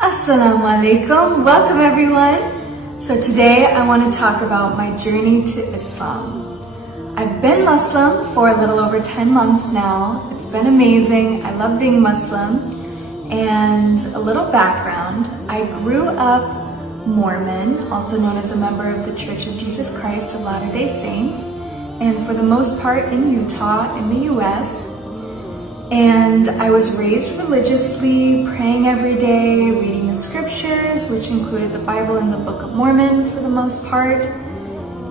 Assalamu alaikum. Welcome everyone. So today I want to talk about my journey to Islam. I've been Muslim for a little over 10 months now. It's been amazing. I love being Muslim. And a little background, I grew up Mormon, also known as a member of the Church of Jesus Christ of Latter-day Saints, and for the most part in Utah in the US. And I was raised religiously, praying every day, reading the scriptures, which included the Bible and the Book of Mormon for the most part,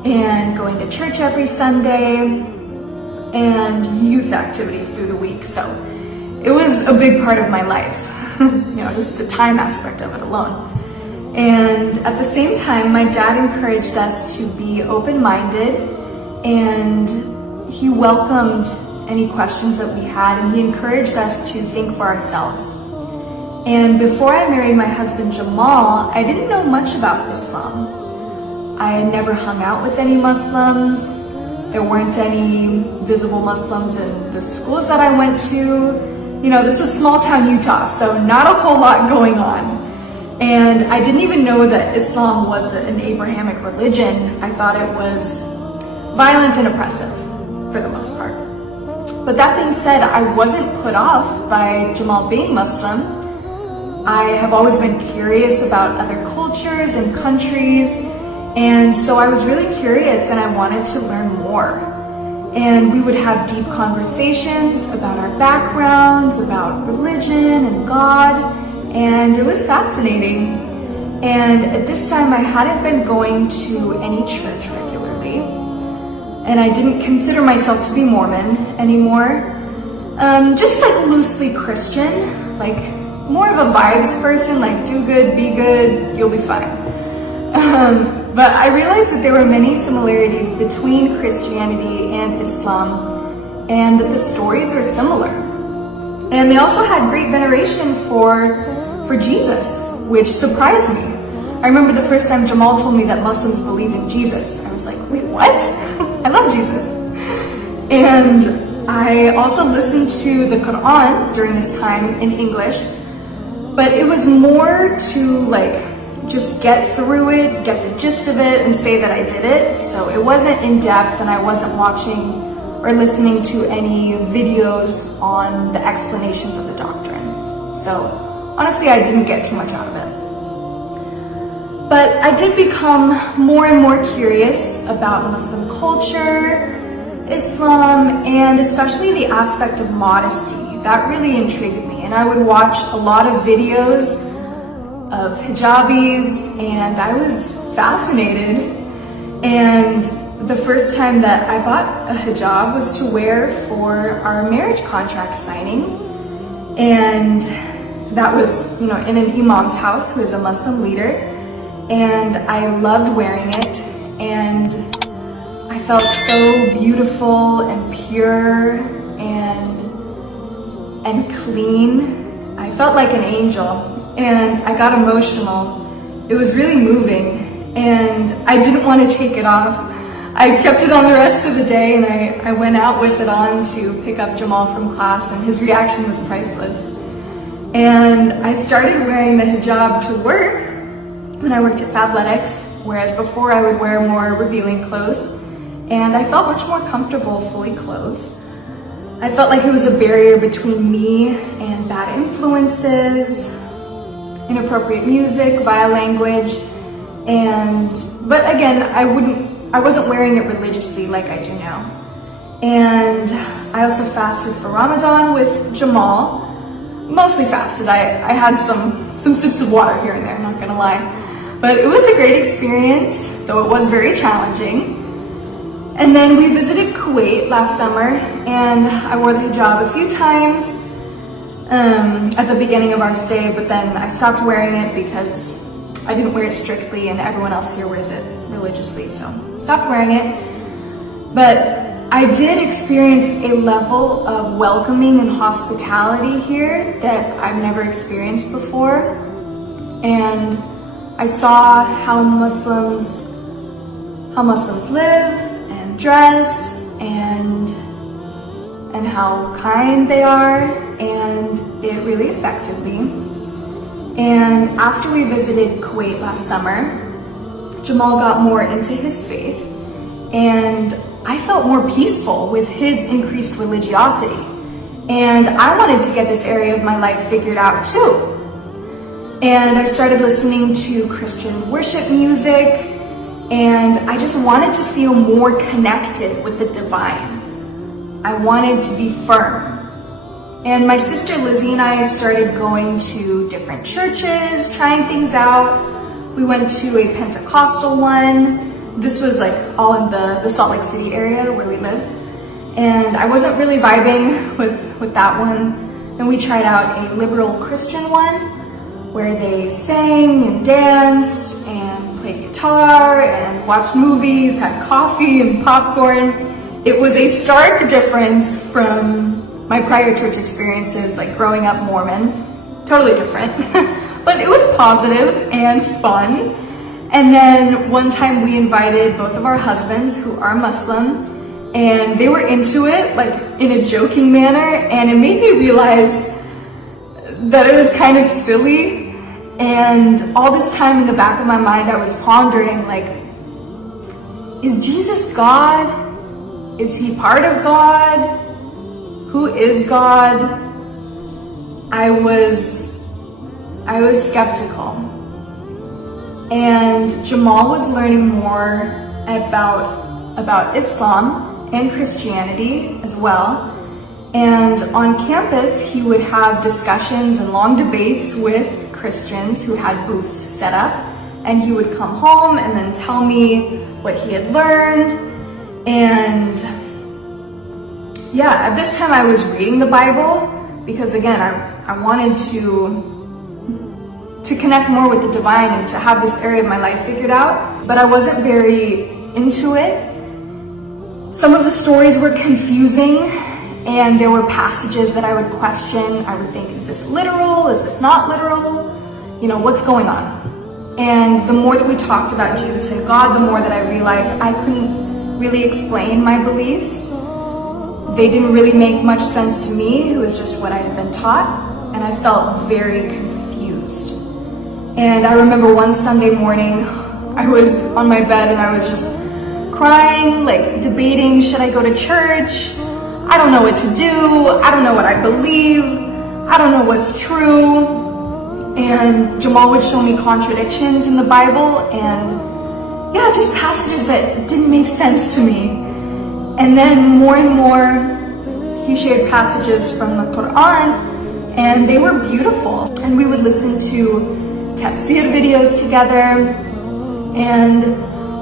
and going to church every Sunday, and youth activities through the week. So it was a big part of my life, just the time aspect of it alone. And at the same time, my dad encouraged us to be open-minded, and he welcomed any questions that we had, and he encouraged us to think for ourselves. And before I married my husband Jamal, I didn't know much about Islam. I had never hung out with any Muslims. There weren't any visible Muslims in the schools that I went to. This was small town Utah, so not a whole lot going on. And I didn't even know that Islam was an Abrahamic religion. I thought it was violent and oppressive for the most part. But that being said, I wasn't put off by Jamal being Muslim. I have always been curious about other cultures and countries, and so I was really curious and I wanted to learn more. And we would have deep conversations about our backgrounds, about religion and God, and it was fascinating. And at this time, I hadn't been going to any church regularly, and I didn't consider myself to be Mormon anymore. Just like loosely Christian, like more of a vibes person, like do good, be good, you'll be fine. But I realized that there were many similarities between Christianity and Islam, and that the stories were similar. And they also had great veneration for Jesus, which surprised me. I remember the first time Jamal told me that Muslims believe in Jesus. I was like, wait, what? I love Jesus. And I also listened to the Quran during this time in English, but it was more to just get through it, get the gist of it, and say that I did it. So it wasn't in depth, and I wasn't watching or listening to any videos on the explanations of the doctrine. So honestly, I didn't get too much out of it. But I did become more and more curious about Muslim culture, Islam, and especially the aspect of modesty. That really intrigued me, and I would watch a lot of videos of hijabis, and I was fascinated. And the first time that I bought a hijab was to wear for our marriage contract signing, and that was, in an imam's house who is a Muslim leader. And I loved wearing it, and I felt so beautiful and pure and clean. I felt like an angel, and I got emotional. It was really moving, and I didn't want to take it off. I kept it on the rest of the day, and I went out with it on to pick up Jamal from class, and his reaction was priceless. And I started wearing the hijab to work when I worked at Fabletics, whereas before I would wear more revealing clothes, and I felt much more comfortable fully clothed. I felt like it was a barrier between me and bad influences, inappropriate music, vile language, but again, I wasn't wearing it religiously like I do now. And I also fasted for Ramadan with Jamal. Mostly fasted. I had some sips of water here and there, I'm not gonna lie. But it was a great experience, though it was very challenging. And then we visited Kuwait last summer, and I wore the hijab a few times at the beginning of our stay, but then I stopped wearing it because I didn't wear it strictly, and everyone else here wears it religiously, so stopped wearing it. But I did experience a level of welcoming and hospitality here that I've never experienced before. And I saw how Muslims live and dress and how kind they are, and it really affected me. And after we visited Kuwait last summer, Jamal got more into his faith, and I felt more peaceful with his increased religiosity. And I wanted to get this area of my life figured out too. And I started listening to Christian worship music, and I just wanted to feel more connected with the divine. I wanted to be firm. And my sister Lizzie and I started going to different churches, trying things out. We went to a Pentecostal one. This was like all in the Salt Lake City area where we lived. And I wasn't really vibing with that one. Then we tried out a liberal Christian one where they sang and danced and played guitar and watched movies, had coffee and popcorn. It was a stark difference from my prior church experiences, like growing up Mormon. Totally different. But it was positive and fun. And then one time we invited both of our husbands who are Muslim, and they were into it, like in a joking manner, and it made me realize that it was kind of silly. And all this time in the back of my mind, I was pondering, like, is Jesus God? Is he part of God? Who is God? I was skeptical. And Jamal was learning more about Islam and Christianity as well. And on campus, he would have discussions and long debates with Christians who had booths set up. And he would come home and then tell me what he had learned. And yeah, at this time I was reading the Bible because, again, I wanted to connect more with the divine and to have this area of my life figured out, but I wasn't very into it. Some of the stories were confusing, and there were passages that I would question. I would think, is this literal? Is this not literal? You know, what's going on? And the more that we talked about Jesus and God, the more that I realized I couldn't really explain my beliefs. They didn't really make much sense to me. It was just what I had been taught, and I felt very confused. And I remember one Sunday morning, I was on my bed and I was just crying, like debating, should I go to church? I don't know what to do. I don't know what I believe. I don't know what's true. And Jamal would show me contradictions in the Bible and yeah, just passages that didn't make sense to me. And then more and more, he shared passages from the Quran, and they were beautiful. And we would listen to tafsir videos together, and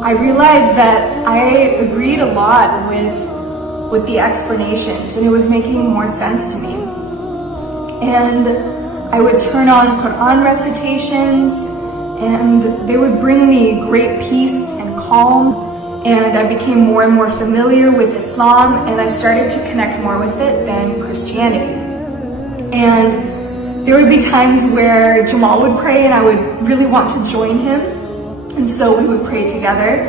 I realized that I agreed a lot with the explanations, and it was making more sense to me. And I would turn on Quran recitations, and they would bring me great peace and calm. And I became more and more familiar with Islam, and I started to connect more with it than Christianity. And there would be times where Jamal would pray and I would really want to join him. And so we would pray together.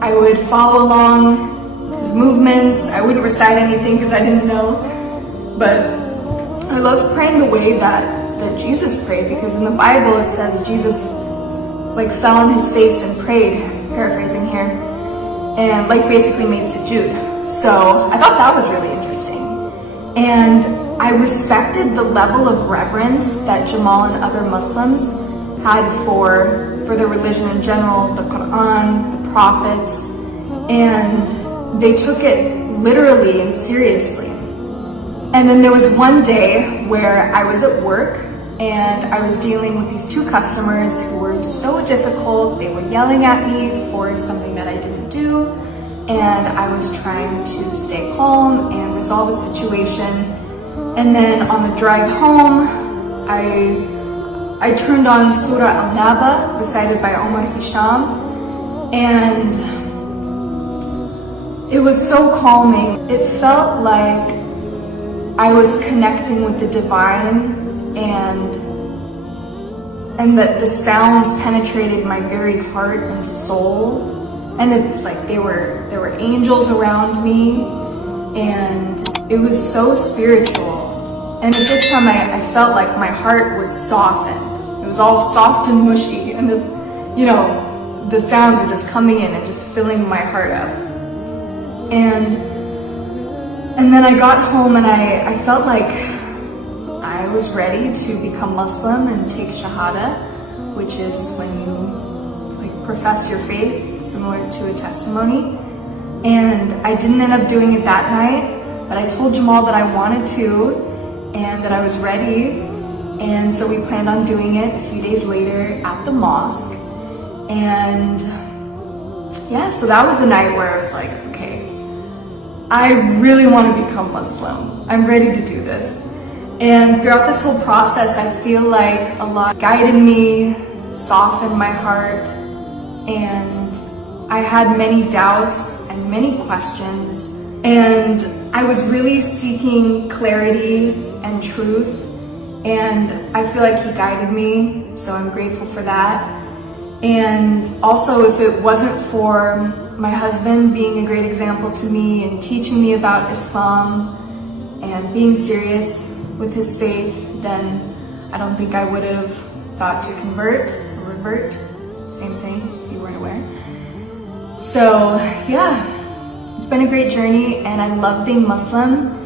I would follow along his movements. I wouldn't recite anything because I didn't know. But I loved praying the way that Jesus prayed, because in the Bible it says Jesus like fell on his face and prayed, paraphrasing here, and like basically made sujood. So I thought that was really interesting. And I respected the level of reverence that Jamal and other Muslims had for their religion in general, the Quran, the prophets, and they took it literally and seriously. And then there was one day where I was at work and I was dealing with these two customers who were so difficult. They were yelling at me for something that I didn't do, and I was trying to stay calm and resolve the situation. And then on the drive home, I turned on Surah Al-Naba, recited by Omar Hisham, and it was so calming. It felt like I was connecting with the divine, and that the sounds penetrated my very heart and soul, and there were angels around me, and it was so spiritual. And at this time I felt like my heart was softened. It was all soft and mushy, and the sounds were just coming in and just filling my heart up. And then I got home and I felt like I was ready to become Muslim and take Shahada, which is when you profess your faith, similar to a testimony. And I didn't end up doing it that night, but I told Jamal that I wanted to and that I was ready. And so we planned on doing it a few days later at the mosque. And yeah, so that was the night where I was like, okay, I really want to become Muslim. I'm ready to do this. And throughout this whole process, I feel like Allah guided me, softened my heart, and I had many doubts and many questions. And I was really seeking clarity and truth. And I feel like He guided me, so I'm grateful for that. And also, if it wasn't for my husband being a great example to me and teaching me about Islam and being serious with his faith, then I don't think I would have thought to convert or revert. Same thing, if you weren't aware. So yeah, it's been a great journey and I love being Muslim.